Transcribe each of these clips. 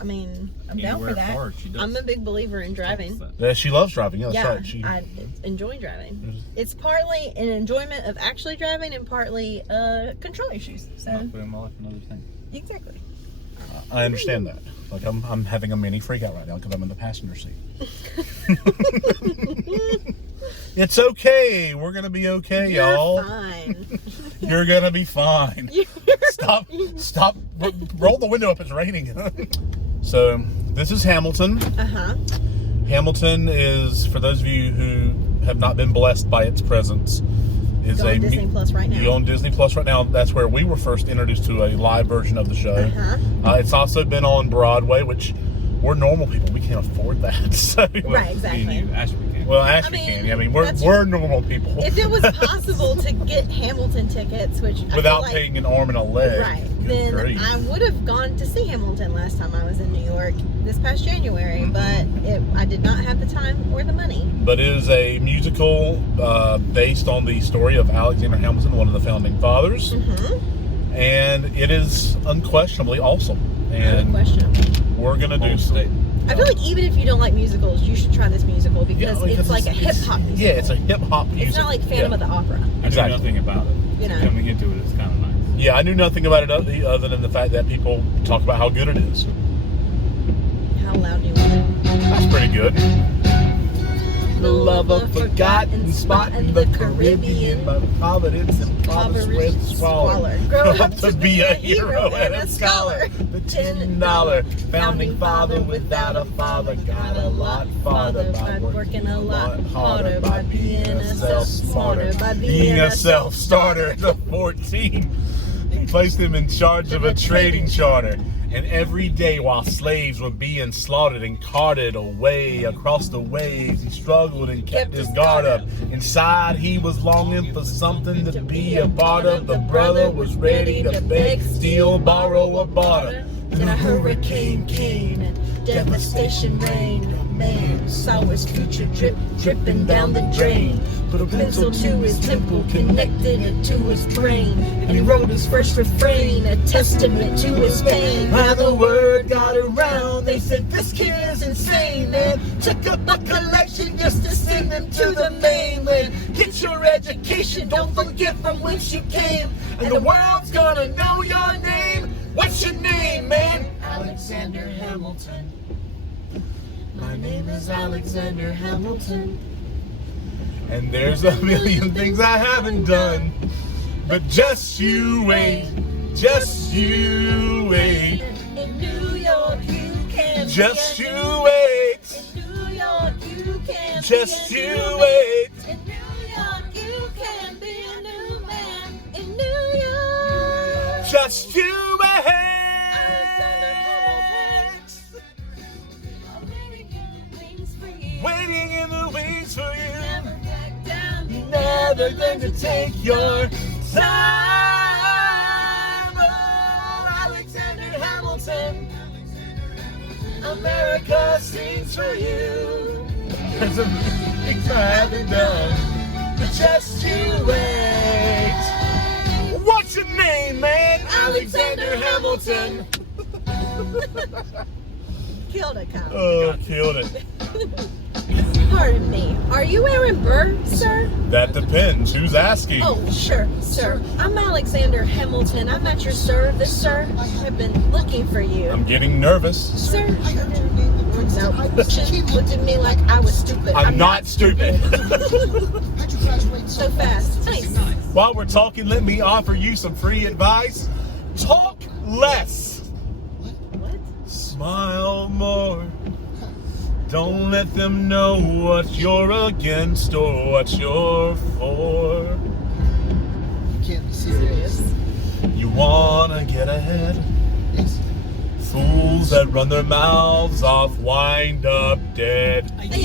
I mean, I'm down for that. I'm a big believer in driving. Yeah, she loves driving. Yeah, that's right. I enjoy driving. It's partly an enjoyment of actually driving and partly control issues. So another thing. Exactly. I understand that. Like I'm having a mini freak out right now because I'm in the passenger seat. It's okay. We're gonna be okay, y'all. Fine. You're gonna be fine. Stop. Roll the window up. It's raining. So this is Hamilton. Hamilton is, for those of you who have not been blessed by its presence, is on Disney Plus right now. On Disney Plus right now. That's where we were first introduced to a live version of the show. It's also been on Broadway, which we're normal people. We can't afford that. So, right, exactly. Ashby can. Well, Ashby can. I mean, we're normal people. If it was possible to get Hamilton tickets, which without paying an arm and a leg, right? Then I would have gone to see Hamilton last time I was in New York this past January, but I did not have the time or the money. But it is a musical based on the story of Alexander Hamilton, one of the founding fathers, and it is unquestionably awesome. And we're gonna do some. I feel like even if you don't like musicals, you should try this musical because it's like a hip hop musical. Yeah, it's a hip hop musical. It's not like Phantom of the Opera. I knew nothing about it. You know, coming into it, it's kind of nice. Yeah, I knew nothing about it other than the fact that people talk about how good it is. How loud do you want it? That's pretty good. The love of forgotten spot in the Caribbean. By Providence and Providence squalor. Grow up to be a hero and a scholar. The $10 founding father without a father got a lot farther by working a lot harder, by being a self-smarter, by being a self-starter. The 14 placed him in charge of a trading charter. And every day while slaves were being slaughtered and carted away across the waves, he struggled and kept his guard up. Inside he was longing for something to be a part of. The brother was ready to beg, steal, borrow, or barter. Then a hurricane came and devastation reigned. Man saw his future dripping down the drain. Put a pencil to his temple, connected it to his brain, and he wrote his first refrain, a testament to his pain. How the word got around, they said this kid is insane, and took up a collection just to send them to the mainland. Get your education, don't forget from whence you came, and the world's gonna know your name. What's your name, man? Alexander Hamilton. My name is Alexander Hamilton. And there's a million things I haven't done. But just you wait, just you wait. In New York you can just you wait. In New York you can just you wait. In New York you can be a new man. In New York. Just you wait. Waiting in the wings for you. Never back down. Never going to take your time. Oh, Alexander Hamilton. America sings for you. There's a things I haven't done. But just you wait. What's your name, man? Alexander Hamilton. Killed it, Kyle. Oh, killed it. Pardon me. Are you Aaron Burr, sir? That depends. Who's asking? Oh, sure, sir. I'm Alexander Hamilton. I'm at your service, sir. I've been looking for you. I'm getting nervous. Sir? No. Looked at me like I was stupid. I'm not stupid. So fast. Nice. While we're talking, let me offer you some free advice. Talk less. What? Smile more. Don't let them know what you're against or what you're for. You can't be serious. You wanna get ahead. Fools that run their mouths off wind up dead. Yo.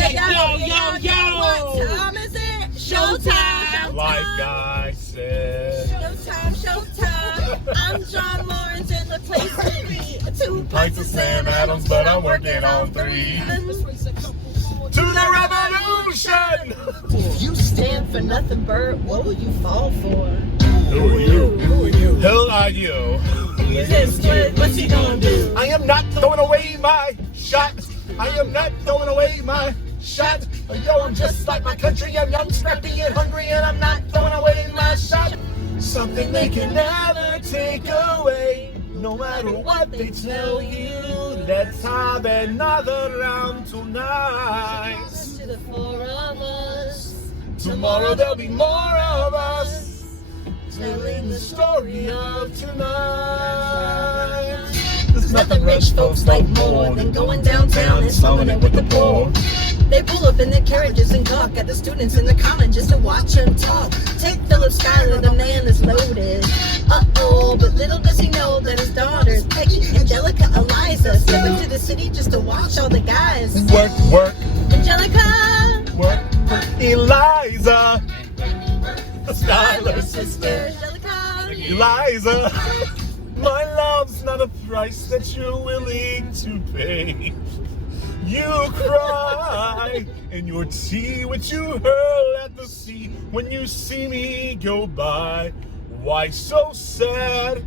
What time is it? Showtime. Like I said. Showtime. I'm John Lawrence in the place to be. 2 Pints of Sam Adams, but I'm working on 3. To the revolution! If you stand for nothing, Bert, what will you fall for? Who are you? Who are you? Who are you? What's he gonna do? I am not throwing away my my shot. I am not throwing away my shot. Yo, I'm just like my country. I'm young, scrappy, and hungry, and I'm not throwing away my shot. Something they can never take away. No matter what they tell you, let's have another round tonight. To the four of us. Tomorrow there'll be more of us telling the story of tonight. There's nothing rich folks like more than going downtown and slumming it with the poor. They pull up in their carriages and gawk at the students in the common just to watch them talk. Take Philip Schuyler, the man is loaded. Uh-oh, but little does he know that his daughters, Peggy, Angelica, Eliza, step into the city just to watch all the guys. Work, work, Angelica! work, work. Eliza, the Schuyler sister. Angelica! Eliza, my love's not a price that you're willing to pay. You cry in your tea, which you hurl at the sea when you see me go by. Why so sad?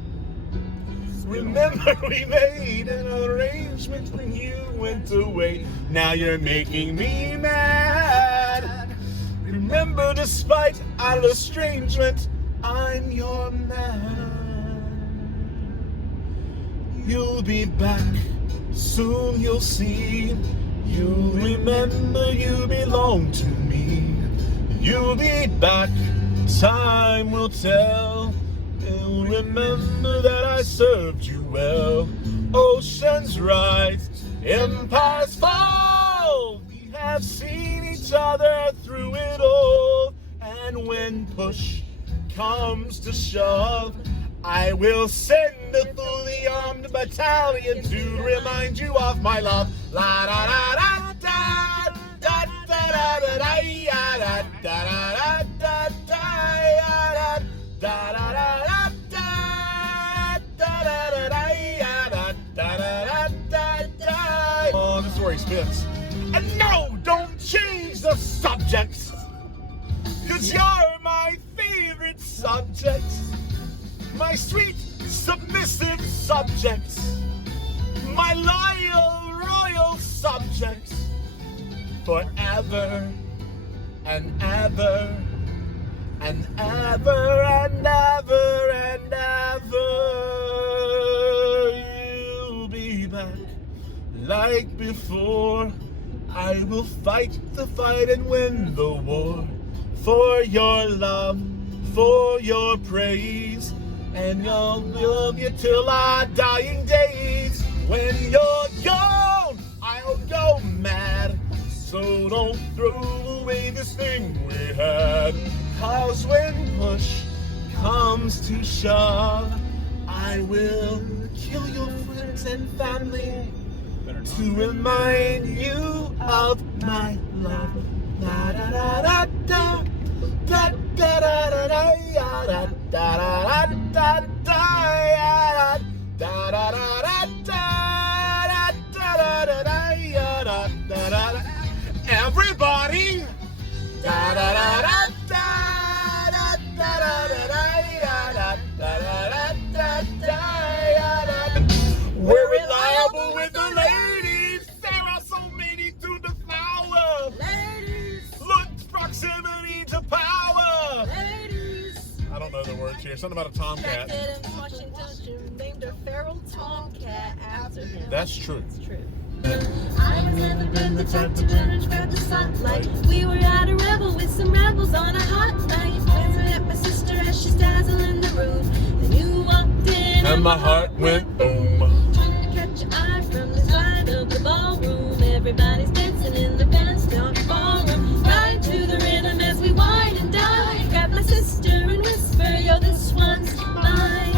Remember we made an arrangement when you went away. Now you're making me mad. Remember, despite our estrangement, I'm your man. You'll be back. Soon you'll see, you'll remember you belong to me. You'll be back, time will tell. You'll remember that I served you well. Oceans rise, empires fall. We have seen each other through it all. And when push comes to shove, I will send a fully armed battalion to remind you of my love. La da da da da da da da da da da da da da da da. Oh, this is where he spins. And no, don't change the subject, 'cause you're my favorite subject. My sweet, submissive subject, my loyal, royal subject, forever and ever and ever and ever and ever. You'll be back like before. I will fight the fight and win the war for your love, for your praise. And I'll love you till our dying days. When you're gone, I'll go mad. So don't throw away this thing we had. 'Cause when push comes to shove, I will kill your friends and family to remind you of my love. Da da da da da. Da da da da da da da da da da. Everybody, da da da da da da da da. We're reliable with the ladies. There are so many to devour. Ladies! Look, proximity to power. Ladies! I don't know the words here. Something about a tomcat. Attracted in Washington, named a feral tomcat after him. That's true. It's true. I have never been the type to turn and grab the spotlight. We were at a revel with some rebels on a hot night. Glancing at my sister as she's dazzling the room. Then you walked in And my heart went boom. Trying to catch your eye from the side of the ballroom. Everybody's dancing in the bandstand ballroom. Right to the rhythm as we wine and dine. Grab my sister and whisper, yo, this one's mine.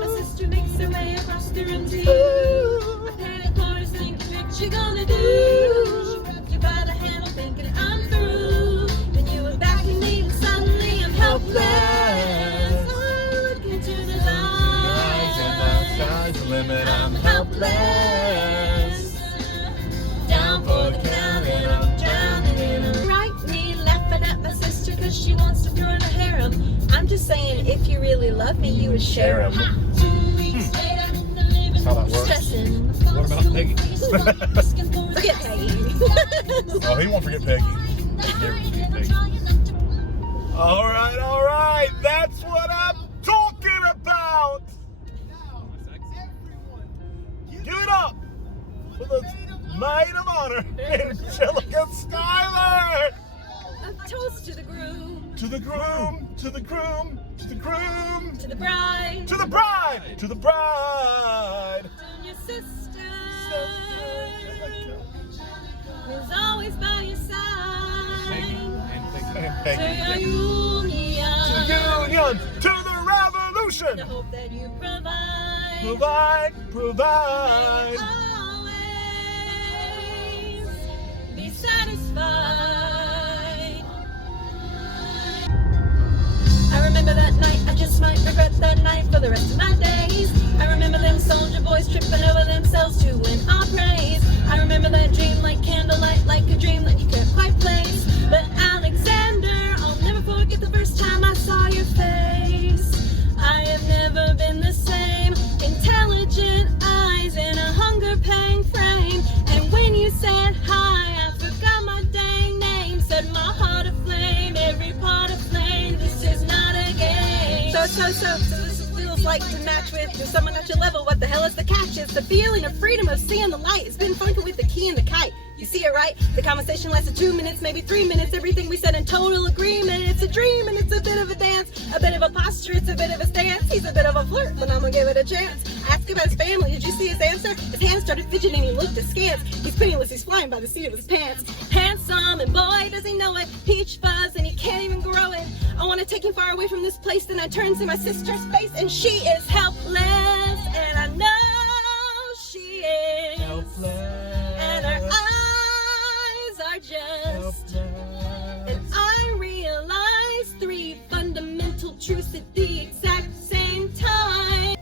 My sister makes her way across the room to you. What you gonna do? She grabbed you by the handle thinking I'm through. Then you were back in me and suddenly I'm helpless. I look into the eyes And the sky's the limit. I'm helpless. Down for the count and I'm drowning in them. Right me laughing at my sister cause she wants to throw in a harem. I'm just saying if you really love me you would share 'em. 2 weeks later in the living That's how that works. stressing. What about Peggy? Forget Peggy. Oh, he won't forget Peggy. Never forget Peggy. All right. That's what I'm talking about. Give it up for the maid of honor, Angelica Schuyler. A toast to the groom. To the groom, to the groom, to the groom, To the bride. to the bride, to the bride. And your sister. Is always by your Peggy side. and Peggy. To Peggy. your union. To the union, to the The revolution. hope that you provide. Provide. Always be satisfied. I remember that night, I just might regret that night for the rest of my days. I remember them soldier boys tripping over themselves to win our praise. I remember that dream like candlelight, like a dream that you can't quite place. But Alexander, I'll never forget the first time I saw your face. I have never been the same. Intelligent eyes in a hunger pang frame. And when you said hi, I forgot my dang name. Set my heart aflame, every part aflame. This is not a game. So this feels like to match with someone at your level. What the hell is the catch? It's the feeling of freedom of seeing the light. It's been funky with the key and the kite. You see it right? The conversation lasted 2 minutes, maybe 3 minutes. Everything we said in total agreement. It's a dream and it's a bit of a dance, a bit of a posture, it's a bit of a stance. He's a bit of a flirt, but I'm gonna give it a chance. Ask about his family. Did you see his answer? His hands started fidgeting. He looked askance. He's penniless. He's flying by the seat of his pants. Handsome and boy, does he know it? Peach fuzz and he can't even grow it. I want to take him far away from this place. Then I turn to my sister's face and she is helpless, and I know she is. And her eyes are just. And I realize 3 fundamental truths at the exact same time.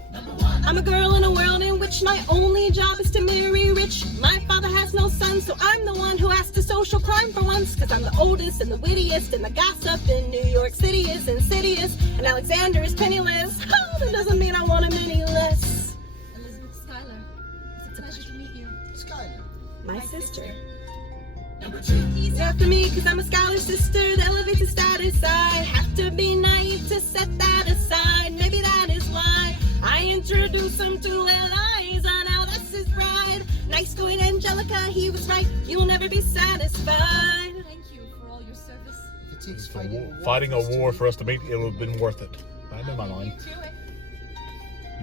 I'm a girl in a world in which my only job is to marry rich. My father has no sons, so I'm the one who has to social climb for once. Cause I'm the oldest and the wittiest, and the gossip in New York City is insidious. And Alexander is penniless. Oh, that doesn't mean I want him any less. Elizabeth Schuyler, it's a pleasure to meet you. Skyler. My sister. He's after me cause I'm a scholar sister that elevates his status. I have to be naive to set that aside. Maybe that is why I introduce him to Eliza. Now that's his bride. Nice going Angelica, he was right. You will never be satisfied. Thank you for all your service. If it takes Fighting a war for us to meet, it would have been worth it. I know my line.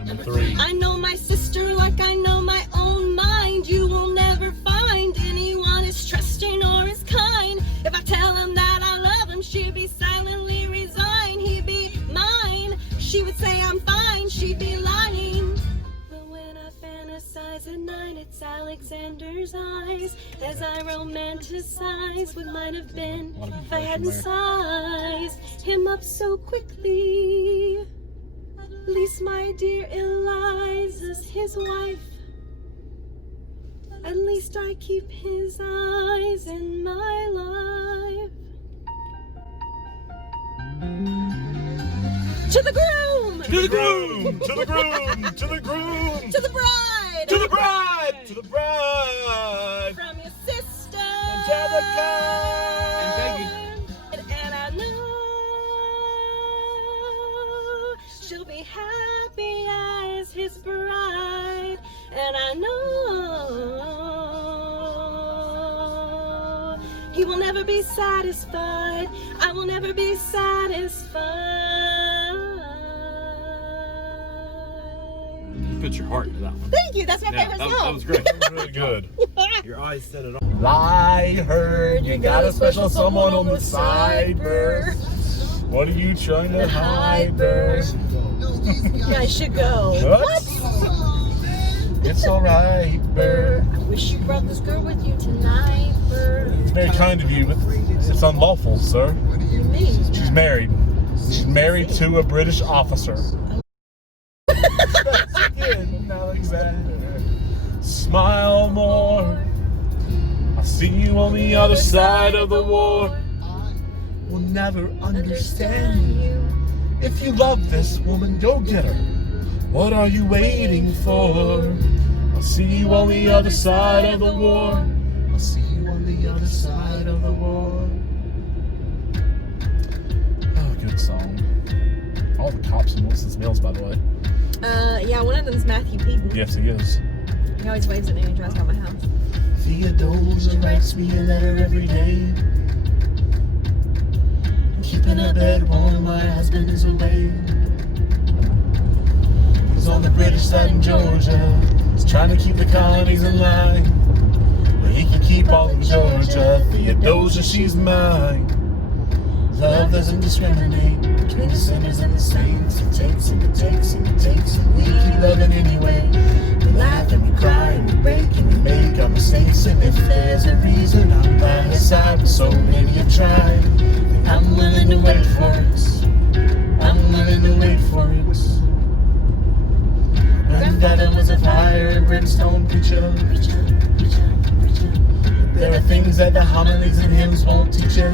Number 3. I know my sister like I know my own mind. You will never find anyone as trusting or as kind. If I tell him that I love him, she'd be silently resigned. He'd be mine. She would say I'm fine. She'd be lying. But when I fantasize at night, it's Alexander's eyes as I romanticize what might have been if I hadn't sized him up so quickly. At least my dear Eliza's his wife. At least I keep his eyes in my life. To the groom! To the groom! To the groom! To the groom! To the bride! To the bride! To the bride! From your sister! Angelica! And Peggy. And I know she'll be happy as his bride. And I know he will never be satisfied. I will never be satisfied. You put your heart into that one. Thank you. That's my Yeah, favorite that song. was great. Really good. Your eyes said it all. I heard you got a special someone on the side, Burr. What are you trying to hide, Burr? You guys should go. What? It's alright, Burr. I wish you brought this girl with you tonight, Burr. It's very kind of you, but it's unlawful, sir. What do you mean? She's married. She's married to a British officer. That's again, Alexander. Smile more. I'll see you on the other side of the war. Will never understand you. If you love this woman, go get her. What are you waiting for? I'll see you on the other side of the war. I'll see you on the other side of the war. Oh, good song. All the cops in Wilson's Mills, by the way. Yeah, one of them's Matthew Peden. Yes, he is. He always waves at me when he drives by my house. Theodosia writes me a letter every day. Keeping her bed warm, my husband is away. He's on the British side in Georgia. He's trying to keep the colonies in line. But he can keep all of Georgia. Theodosia, she's mine. Love doesn't discriminate between the sinners and the saints. It takes and it takes and it takes, and we keep loving anyway. We laugh and we cry and we break and we make our mistakes. And if there's a reason, I'm by his side. But so many have tried. I'm willing to wait for it. I'm willing to wait for it. Granddaddy was a fire and brimstone preacher. There are things that the homilies and hymns won't teach you.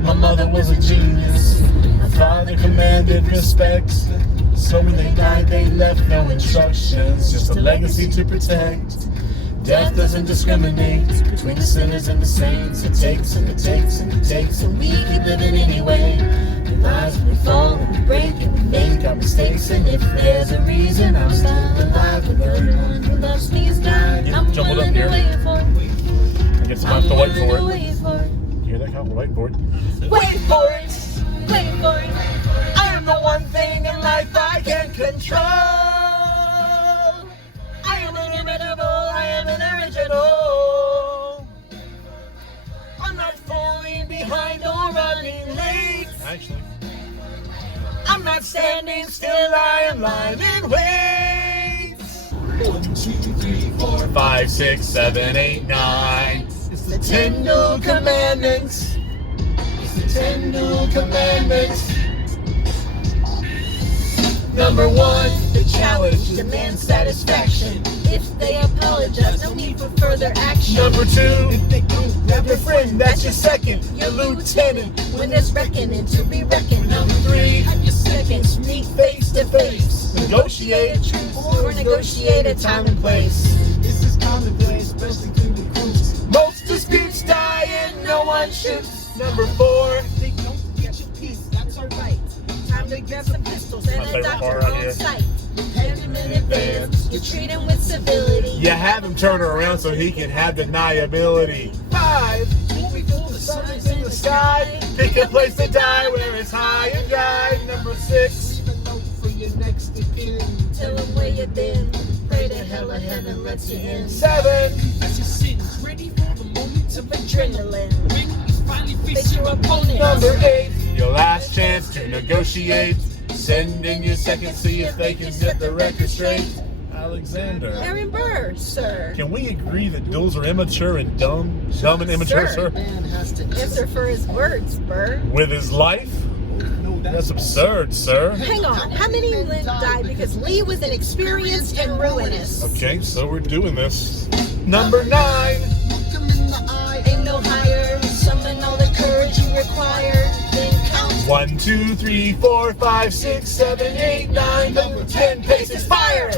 My mother was a genius. My father commanded respect. So when they died, they left no instructions, just a legacy to protect. Death doesn't discriminate between the sinners and the saints. It takes and it takes and it takes, and we keep living anyway. We rise and we fall and we break and we make our mistakes. And if there's a reason I'm still alive, and everyone who loves me has died, I'm willing to wait for it. I guess I have to wait for it. You hear that? Kind of wait for it. Wait for it. Wait for it. I am the one thing in life I can control. I am inimitable. I am an original. I'm not falling behind or running late. Actually, I'm not standing still. I am lying in wait. 1, 2, 3, 4, 5, 6, 7, 8, 9. It's the 10 new commandments. It's the 10 new commandments. Number 1, they challenge, demand satisfaction. If they apologize, no need for further action. Number 2, if they don't have your friend, that's your second, your lieutenant. When there's reckoning to be reckoned. Number 3, have your seconds, meet face to face. Negotiate a truce or negotiate a time and place. This is commonplace, especially through the cruise. Most disputes die and no one shoots. Number 4, they don't get your peace, that's alright. Time to grab some pistols and a doctor on site. Hand him in advance, you treat him with civility. You have him turn around so he can have deniability. 5, before the sun is in the sky, pick a place to die where it's high and dry. Number 6, leave a note for your next of kin. Tell him where you've been, pray to hell or heaven lets you in. 7, confess your sins, ready for the moments of adrenaline. When you finally face your opponent. Number 8, your last chance to negotiate. Send in your second, see if they can set the record straight. Alexander. Aaron Burr, sir. Can we agree that duels are immature and dumb? Dumb and immature, sir? Man has to Answer for his words, Burr. With his life? That's absurd, sir. Hang on, how many men died because Lee was inexperienced and ruinous? Okay, so we're doing this. Number 9. look him in the eye. Ain't no higher, summon all the courage you require, then count. 1, 2, 3, 4, 5, 6, 7, 8, 9. Number 10, paces, fire!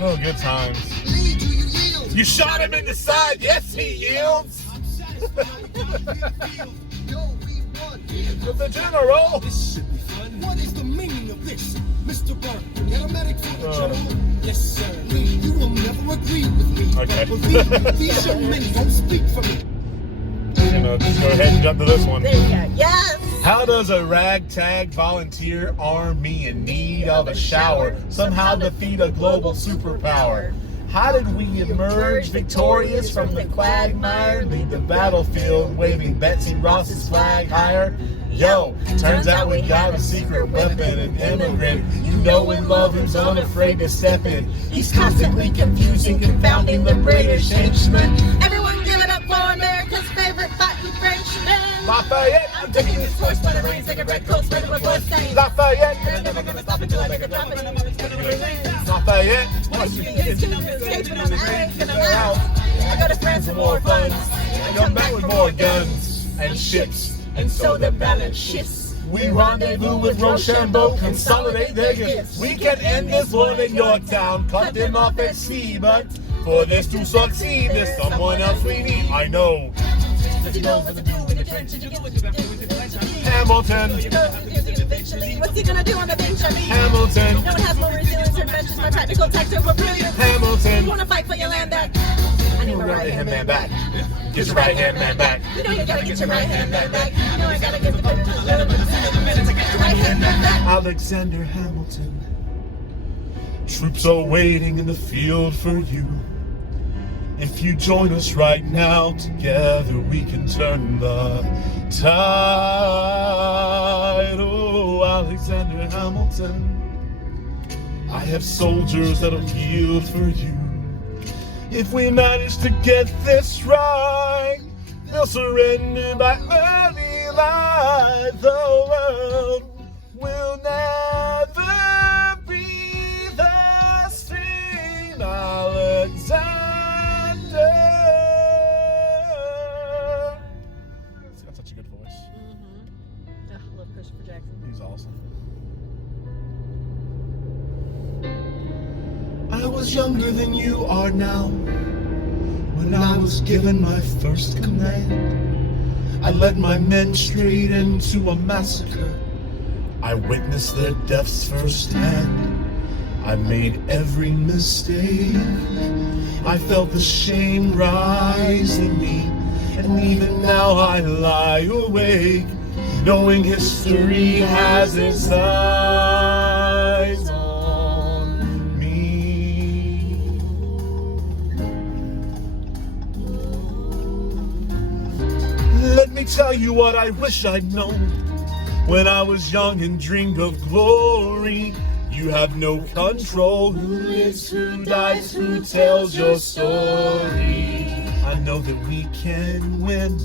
Oh, good times. Lee, do you yield? You shot him in the side, yes, he yields. I'm satisfied with how you feel. Yo, we won. With the general. This should be fun. What is the meaning of this, Mr. Burr? Get a medic for the Oh. general? Yes, sir. Lee, you will never agree with me. Okay. But believe me, these young men don't speak for me. You know, just go ahead and jump to this one. There you go. Yes! How does a ragtag volunteer army in need of a shower somehow defeat a global superpower? How did we emerge victorious from the quagmire? Leave the battlefield waving Betsy Ross's flag higher? Yo, turns out we got a secret weapon, an immigrant you know and love who's unafraid to step in. He's constantly confusing, confounding the British henchmen. Everyone give it up for America's favorite fighting Frenchman! Lafayette, I'm taking his voice by the reins like a red coat spreading with blood stains. Lafayette, I'm never gonna stop until I make a drop and I'm always gonna remain. Lafayette. I go to France for more funds. I come back with more guns and ships, and so the balance shifts. We rendezvous with Rochambeau, consolidate their gifts. We can end this war in Yorktown, cut them off at sea, but for this to succeed, there's someone else we need. I know. Hamilton. Eventually, what's he gonna do on the bench? I mean, Hamilton. no one has more resilience and benches. My practical tactics were brilliant. Hamilton. You wanna fight for your land back? I need my right hand man back. Get your right hand man back. You know you gotta get your right hand man back. You know I gotta get the right hand man back. Alexander Hamilton. Troops are waiting in the field for you. If you join us right now, together we can turn the tide. Oh, Alexander Hamilton. I have soldiers that'll yield for you. If we manage to get this right, they'll surrender by early light. The world will never be the same. Alexander. He's got such a good voice. I love Christopher Jackson. He's awesome. I was younger than you are now. When I was given my first command, I led my men straight into a massacre. I witnessed their deaths firsthand. I made every mistake. I felt the shame rise in me, and even now I lie awake, knowing history has its eyes on me. Let me tell you what I wish I'd known when I was young and dreamed of glory. You have no control. Who lives, who dies, who tells your story? I know that we can win.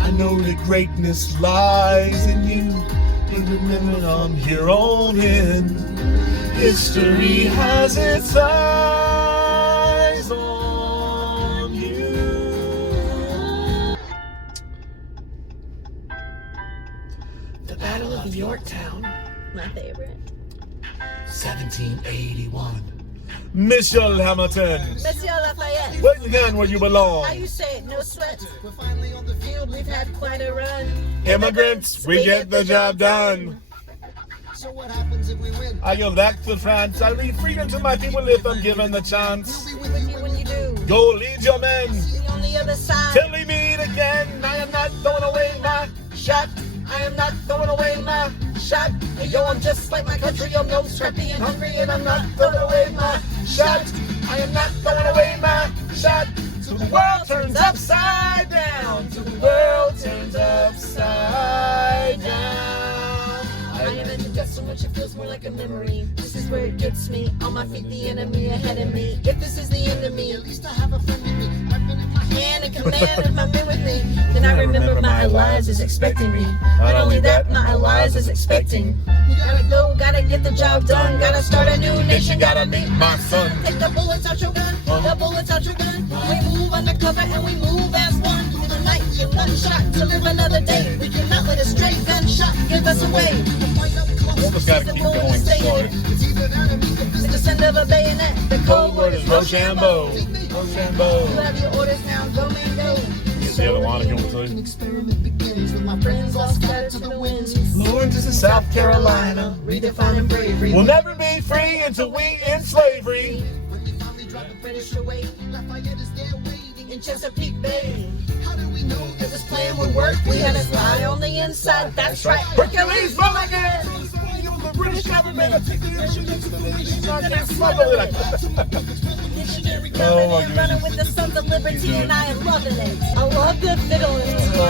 I know that greatness lies in you. But remember, I'm here on in. History has its eyes on you. The Battle of Yorktown, My favorite. 1781. Monsieur Hamilton, Monsieur Lafayette. where again where you belong? How you say it? No sweat. We're finally on the field. We've had quite a run. Immigrants, we get the job done. So what happens if we win? I go back to France. I leave freedom to my people if I'm given the chance. We'll be with you when you do. Go lead your men Be on the other side. till we meet again. I am not throwing away my shot. I am not throwing away my shot. Hey, yo, I'm just like my country. I'm no scrappy and hungry, and I'm not throwing away my shot. I am not throwing away my shot. Till the world turns upside down. Till the world turns upside down. I am into death so much it feels more like a memory. This is where it gets me. On my feet, the enemy ahead of me. If this is the end of me, At least I have a friend in me. Weapon in my hand. hand and command and my men with me. Then I remember my allies is expecting me. Not only that, my allies is expecting. We gotta go, gotta get the job done. Gotta start a new nation, gotta meet my son. Take the bullets out your gun, the bullets out your gun. We move undercover and we move as one. In the night, you're one shot to live another day. We cannot let a stray gunshot give us away. Almost gotta keep going. Sorry. It's either that or meet the It's the business. sound of a bayonet. The code word is Rochambeau. Rochambeau. Rochambeau. You have your orders now, go man go. The other one, if you want to An tell you. experiment begins with my friends all scattered to the winds. Lawrence is South Carolina. Redefining bravery. We'll never be free until we end slavery. When we finally drive the British away, Lafayette is there waiting. In Chesapeake Bay. How do we know If this plan would work, we had a spy on the inside. That's right. Hercules Mulligan. The British government will take the information and smuggle it. Missionary Oh, my coming in, running with the sons of liberty, and I am loving it. I love the fiddle in this Oh,